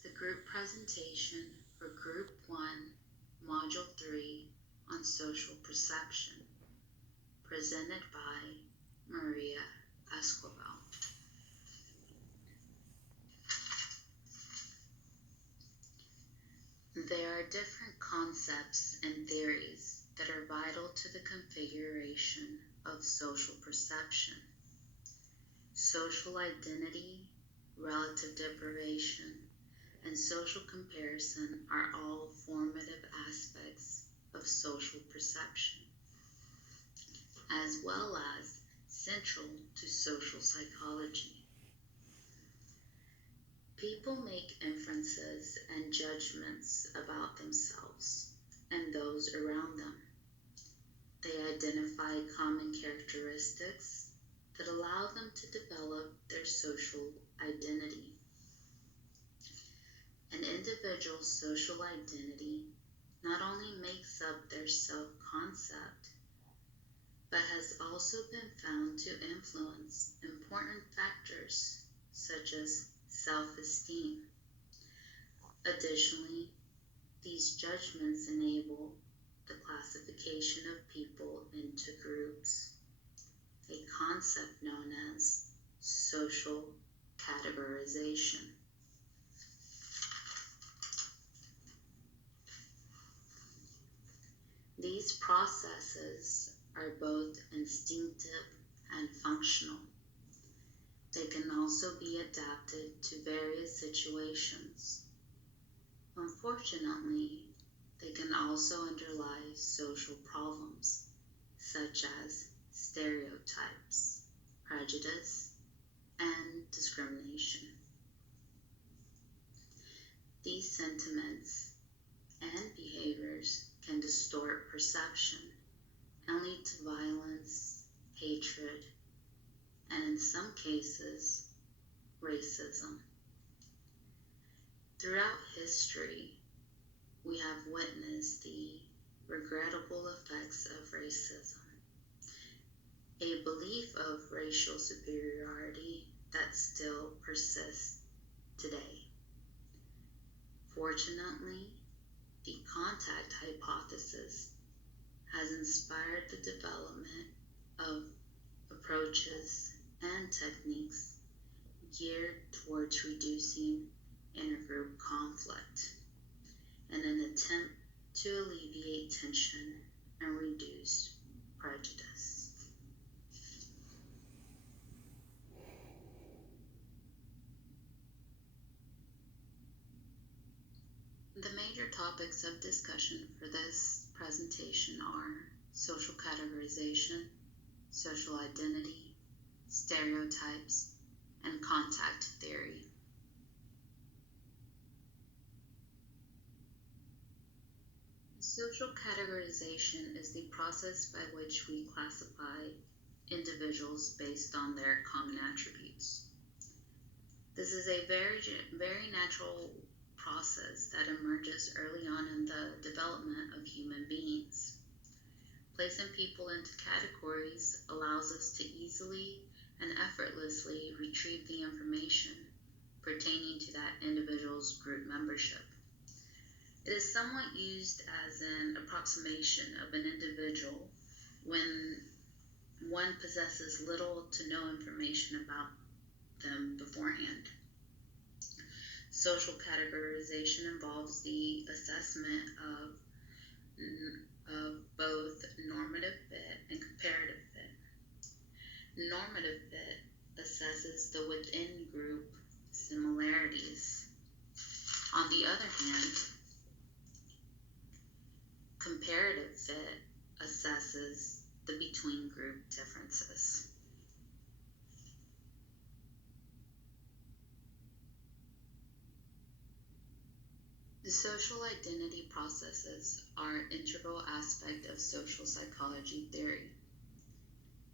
is the group presentation for Group 1, Module 3 on Social Perception, presented by Maria Esquivel. There are different concepts and theories that are vital to the configuration of social perception. Social identity, relative deprivation, and social comparison are all formative aspects of social perception, as well as central to social psychology. People make inferences and judgments about themselves and those around them. They identify common characteristics that allow them to develop their social identity. An individual's social identity not only makes up their self-concept, but has also been found to influence important factors such as self-esteem. Additionally, these judgments enable the classification of people into groups, a concept known as social categorization. These processes are both instinctive and functional. They can also be adapted to various situations. Unfortunately, they can also underlie social problems, such as stereotypes, prejudice, and discrimination. These sentiments and behaviors can distort perception and lead to violence, hatred, and in some cases, racism. Throughout history, we have witnessed the regrettable effects of racism, a belief of racial superiority that still persists today. Fortunately, the contact hypothesis has inspired the development of approaches and techniques geared towards reducing intergroup conflict in an attempt to alleviate tension and reduce prejudice. The major topics of discussion for this presentation are social categorization, social identity, stereotypes, and contact theory. Social categorization is the process by which we classify individuals based on their common attributes. This is a very natural process that emerges early on in the development of human beings. Placing people into categories allows us to easily and effortlessly retrieve the information pertaining to that individual's group membership. It is somewhat used as an approximation of an individual when one possesses little to no information about them beforehand. Social categorization involves the assessment of both normative fit and comparative fit. Normative fit assesses the within-group similarities. On the other hand, comparative fit assesses the between-group differences. The social identity processes are an integral aspect of social psychology theory.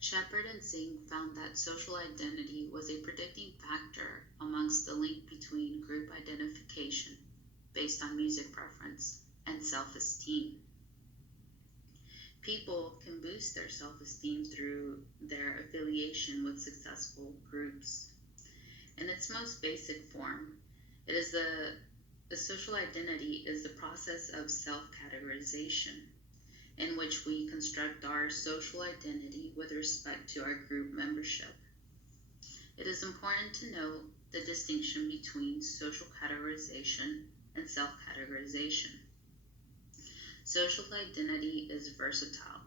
Shepard and Singh found that social identity was a predicting factor amongst the link between group identification based on music preference and self-esteem. People can boost their self-esteem through their affiliation with successful groups. In its most basic form, it is the A social identity is the process of self-categorization, in which we construct our social identity with respect to our group membership. It is important to note the distinction between social categorization and self-categorization. Social identity is versatile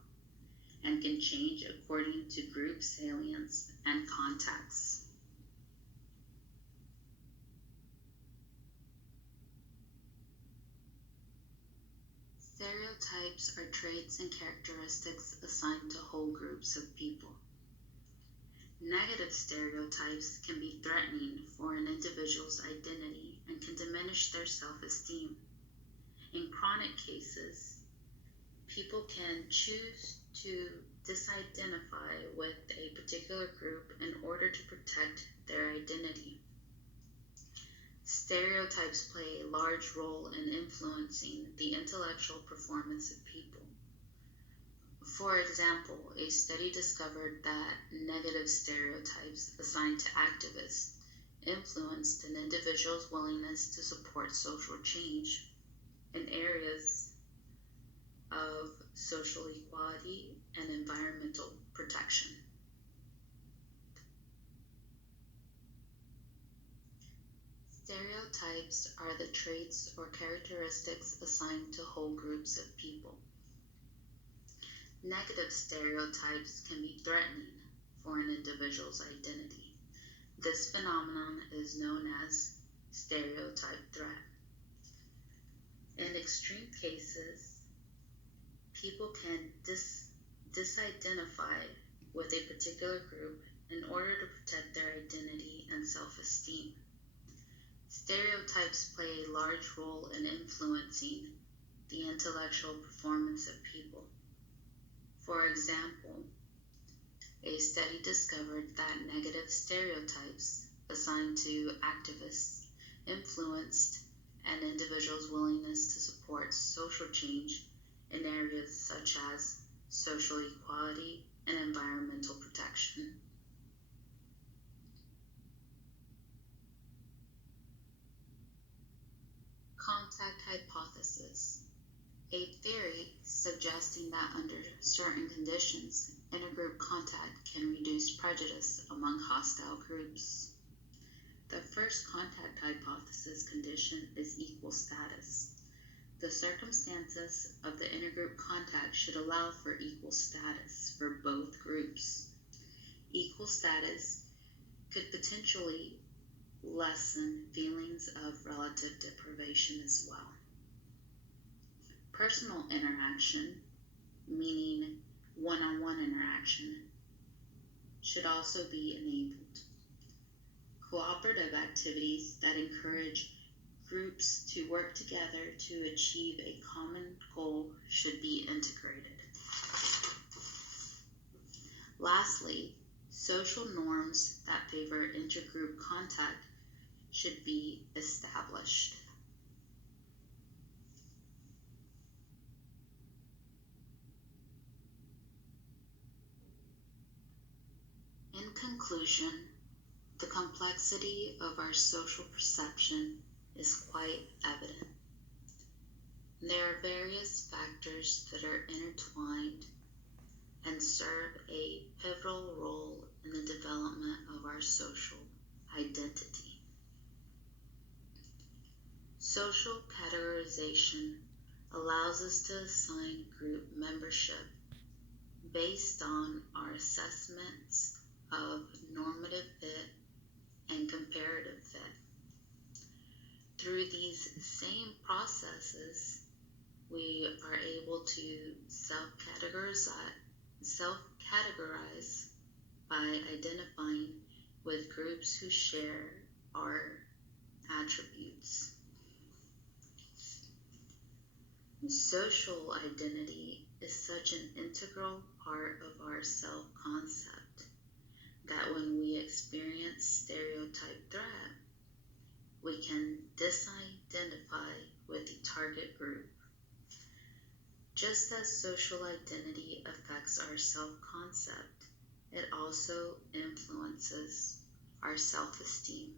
and can change according to group salience and context. Stereotypes are traits and characteristics assigned to whole groups of people. Negative stereotypes can be threatening for an individual's identity and can diminish their self-esteem. In chronic cases, people can choose to disidentify with a particular group in order to protect their identity. Stereotypes play a large role in influencing the intellectual performance of people. For example, a study discovered that negative stereotypes assigned to activists influenced an individual's willingness to support social change in areas of social equality and environmental protection. Stereotypes are the traits or characteristics assigned to whole groups of people. Negative stereotypes can be threatening for an individual's identity. This phenomenon is known as stereotype threat. In extreme cases, people can disidentify with a particular group in order to protect their identity and self-esteem. Stereotypes play a large role in influencing the intellectual performance of people. For example, a study discovered that negative stereotypes assigned to activists influenced an individual's willingness to support social change in areas such as social equality and environmental protection. Contact hypothesis, a theory suggesting that under certain conditions, intergroup contact can reduce prejudice among hostile groups. The first contact hypothesis condition is equal status. The circumstances of the intergroup contact should allow for equal status for both groups. Equal status could potentially lessen feelings of relative deprivation as well. Personal interaction, meaning one-on-one interaction, should also be enabled. Cooperative activities that encourage groups to work together to achieve a common goal should be integrated. Lastly, social norms that favor intergroup contact should be established. In conclusion, the complexity of our social perception is quite evident. There are various factors that are intertwined and serve a pivotal role in the development of our social identity. Social categorization allows us to assign group membership based on our assessments of normative fit and comparative fit. Through these same processes, we are able to self-categorize by identifying with groups who share our attributes. Social identity is such an integral part of our self-concept that when we experience stereotype threat, we can disidentify with the target group. Just as social identity affects our self-concept, it also influences our self-esteem.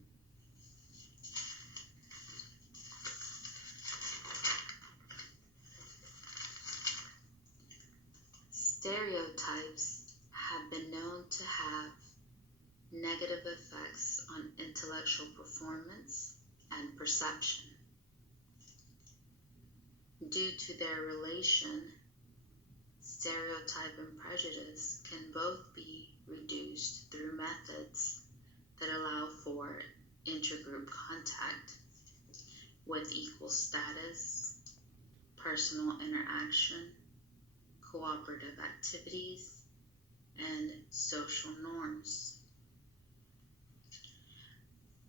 Stereotypes have been known to have negative effects on intellectual performance and perception. Due to their relation, stereotype and prejudice can both be reduced through methods that allow for intergroup contact with equal status, personal interaction, cooperative activities, and social norms.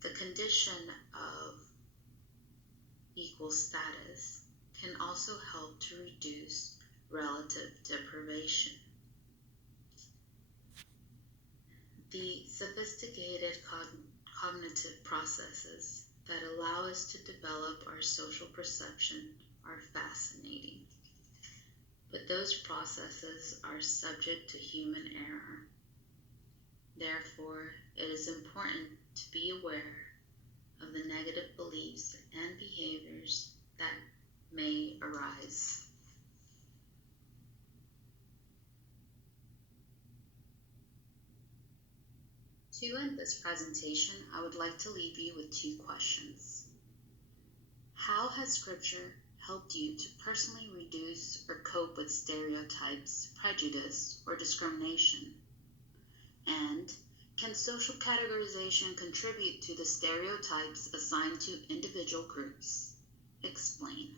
The condition of equal status can also help to reduce relative deprivation. The sophisticated cognitive processes that allow us to develop our social perception are fascinating, but those processes are subject to human error. Therefore, it is important to be aware of the negative beliefs and behaviors that may arise. To end this presentation, I would like to leave you with 2 questions. How has Scripture helped you to personally reduce or cope with stereotypes, prejudice, or discrimination? And can social categorization contribute to the stereotypes assigned to individual groups? Explain.